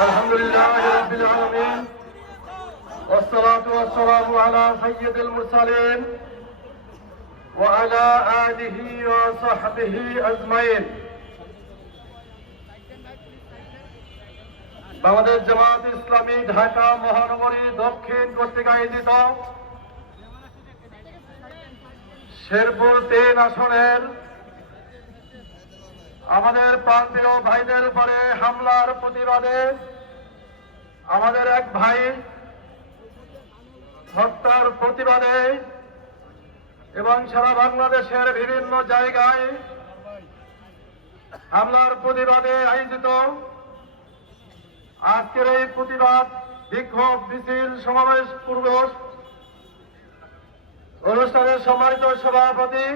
الحمد لله رب العالمين والصلاة والسلام على سيد المرسلين وعلى آله وصحبه أجمعين। বাংলাদেশ জামাত ইসলামী ঢাকা মহানগরী দক্ষিণ কর্তৃক আয়োজিত শেরপুর ৩ আসনের আমাদের প্রান্তীয় ভাইদের উপরে হামলার প্রতিবাদে আমাদের এক ভাই হত্যার প্রতিবাদে এবং সারা বাংলাদেশের বিভিন্ন জায়গায় হামলার প্রতিবাদে আয়োজিত আজকের এই প্রতিবাদ বিক্ষোভ মিছিল সমাবেশ পূর্ব অনুষ্ঠানের সম্মানিত সভাপতি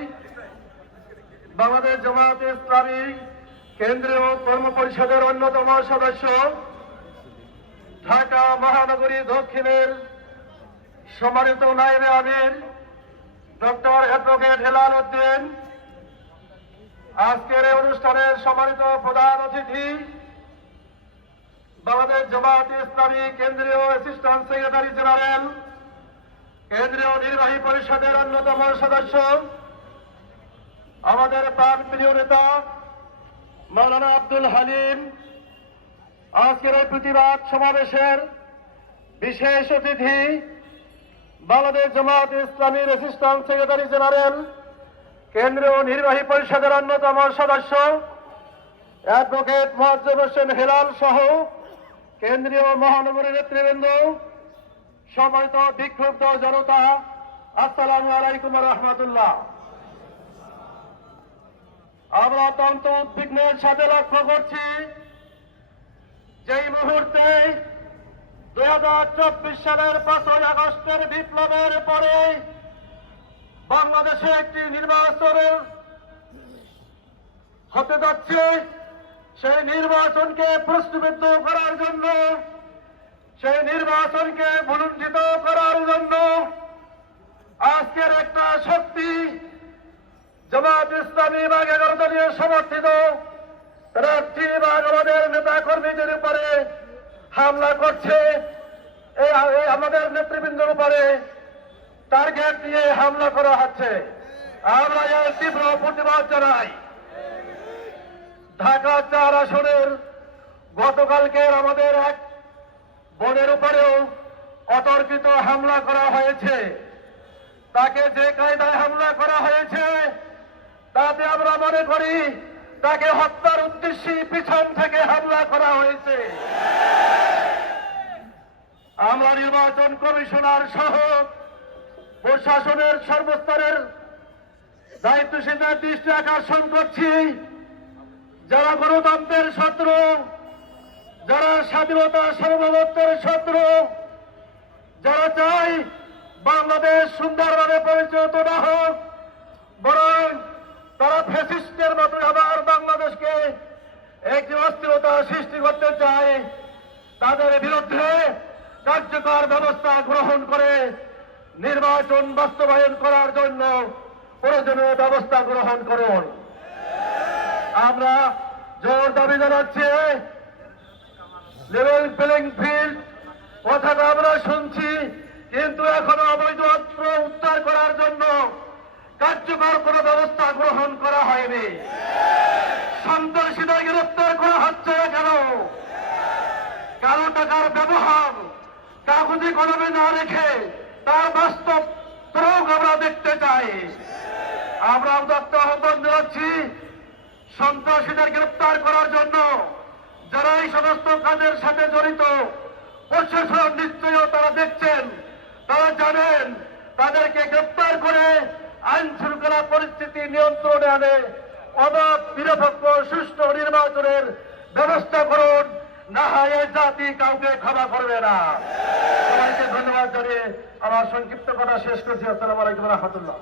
বাংলাদেশ জামাত ইসলামী কেন্দ্রীয় কর্ম পরিষদের অন্যতম সদস্য ঢাকা মহানগরী দক্ষিণের সম্মানিত নায়েবে আমির ডক্টর অ্যাডভোকেট হেলাল উদ্দিন, আজকের এই অনুষ্ঠানের সম্মানিত প্রধান অতিথি বাংলাদেশ জামাত ইসলামী কেন্দ্রীয় অ্যাসিস্ট্যান্ট সেক্রেটারি জেনারেল কেন্দ্রীয় নির্বাহী পরিষদের অন্যতম সদস্য আমাদের প্রাণপ্রিয় নেতা মাওলানা আব্দুল হালিম, আজকের এই প্রতিবাদ সমাবেশের বিশেষ অতিথি বাংলাদেশ জামাত ইসলামীর অ্যাসিস্ট্যান্ট সেক্রেটারি জেনারেল কেন্দ্রীয় নির্বাহী পরিষদের অন্যতম সদস্য অ্যাডভোকেট মোয়াজ্জেম হোসেন হেলাল সহ কেন্দ্রীয় মহানগরী নেতৃবৃন্দ, সম্মানিত বিক্ষুব্ধ জনতা, আসসালামু আলাইকুম ওয়া রাহমাতুল্লাহ। আমরা অত্যন্ত উদ্বিগ্নের সাথে লক্ষ্য করছি যেই মুহূর্তে 2024 সালের 5ই আগস্টের বিপ্লবের পরে বাংলাদেশে একটি নির্বাচন হতে যাচ্ছে, সেই নির্বাচনকে প্রশ্নবিদ্ধ করার জন্য, সেই নির্বাচনকে ভুলুণ্ঠিত করার জন্য আজকের একটা শক্তি জামাত ইসলামী বা 11 দলীয় সমর্থিত প্রার্থী বা আমাদের নেতা কর্মীদের উপরে হামলা করছে। এই আমাদের নেতৃবৃন্দের উপরে টার্গেট দিয়ে হামলা করা হচ্ছে। আমরা এর তীব্র প্রতিবাদ জানাই। ঢাকা 4 আসনের গতকালকের আমাদের এক বোনের উপরেও অতর্কিত হামলা করা হয়েছে। তাকে যে কায়দায় হামলা করা হয়েছে তাতে আমরা মনে করি তাকে হত্যার উদ্দেশ্যে পিছন থেকে হামলা করা হয়েছে। আমরা নির্বাচন কমিশনার সহ প্রশাসনের সর্বস্তরের দায়িত্বশীলদের দৃষ্টি আকর্ষণ করছি, যারা গণতন্ত্রের শত্রু, যারা স্বাধীনতা সার্বভৌমত্বের শত্রু, যারা চায় বাংলাদেশ সুন্দরভাবে পরিচালিত না হোক, বরং তারা ফ্যাসিস্টের মতো আবার বাংলাদেশকে একটি অস্থিরতা সৃষ্টি করতে চায়, তাদের বিরুদ্ধে কার্যকর ব্যবস্থা গ্রহণ করে নির্বাচন বাস্তবায়ন করার জন্য প্রয়োজনীয় ব্যবস্থা গ্রহণ করুন। আমরা জোর দাবি জানাচ্ছি, লেভেল প্লেইং ফিল্ড কথাটা আমরা শুনছি, কিন্তু এখনো অবৈধ অস্ত্র উদ্ধার করার জন্য কার্যকর কোন ব্যবস্থা গ্রহণ করা হয়নি। সন্ত্রাসীদের গ্রেফতার করা হচ্ছে কেন? কালো টাকার ব্যবহার কাগজে কলমে না রেখে তার বাস্তব প্রয়োগ আমরা দেখতে চাই। আমরা উদাত্ত আহ্বান জানাচ্ছি সন্ত্রাসীদের গ্রেফতার করার জন্য। যারা এই সমস্ত কাজের সাথে জড়িত, প্রশাসন নিশ্চয়ই তারা দেখছেন, তারা জানেন, তাদেরকে গ্রেফতার করে আইন শৃঙ্খলা পরিস্থিতি নিয়ন্ত্রণে আনে অবাধ নিরপেক্ষ সুষ্ঠু নির্বাচনের ব্যবস্থা করুন, না হয় এই জাতি কাউকে ক্ষমা করবে না। সবাইকে ধন্যবাদ জানিয়ে আমার সংক্ষিপ্ত কথা শেষ করছি। আসসালামু আলাইকুম ওয়া রাহমাতুল্লাহ।